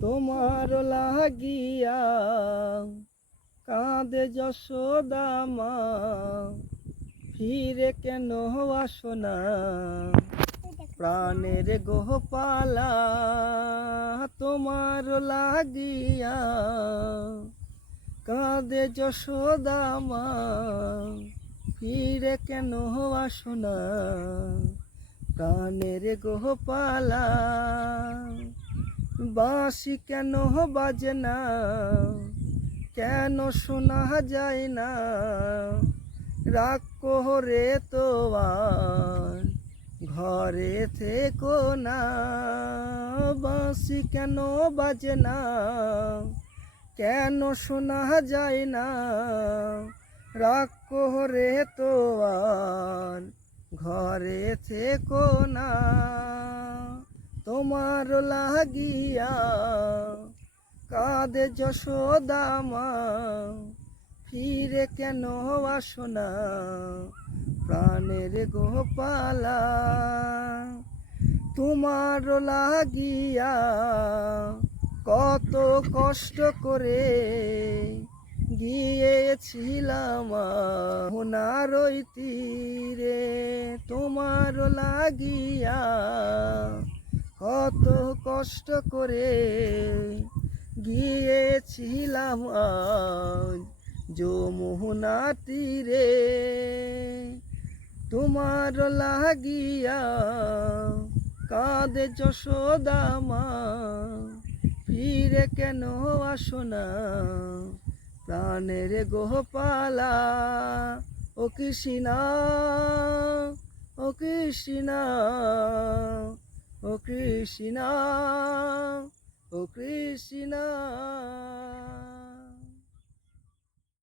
তোমার লাগিয়া কাঁদে যশোদা মা, ফিরে কেন আসো না প্রাণের গোপালা। তোমার লাগিয়া কাঁদে যশোদা মা, ফিরে কেন আসো না প্রাণের গোপালা। বাঁশি কেন বাজে না, কেন শোনা যায় না, রাগ করে তোমার ঘরে থেকো না। বাঁশি কেন বাজে না, কেন শোনা যায় না, রাগ করে তোমার ঘরে থেকো না। তোমার লাগিয়া কাঁদে যশোদা মা, ফিরে কেন আসো না প্রাণের গোপালা। তোমার লাগিয়া কত কষ্ট করে গিয়েছিলাম মোহনার ওই তীরে। তোমার লাগিয়া কত কষ্ট করে গিয়েছিলাম যমুনা তীরে। তোমার লাগিয়া কাঁদে যশোদা মা, ফিরে কেন আসো না প্রাণের গোপালা। ও কৃষ্ণা, ও কৃষ্ণা, ও কৃষ্ণা, ও কৃষ্ণা।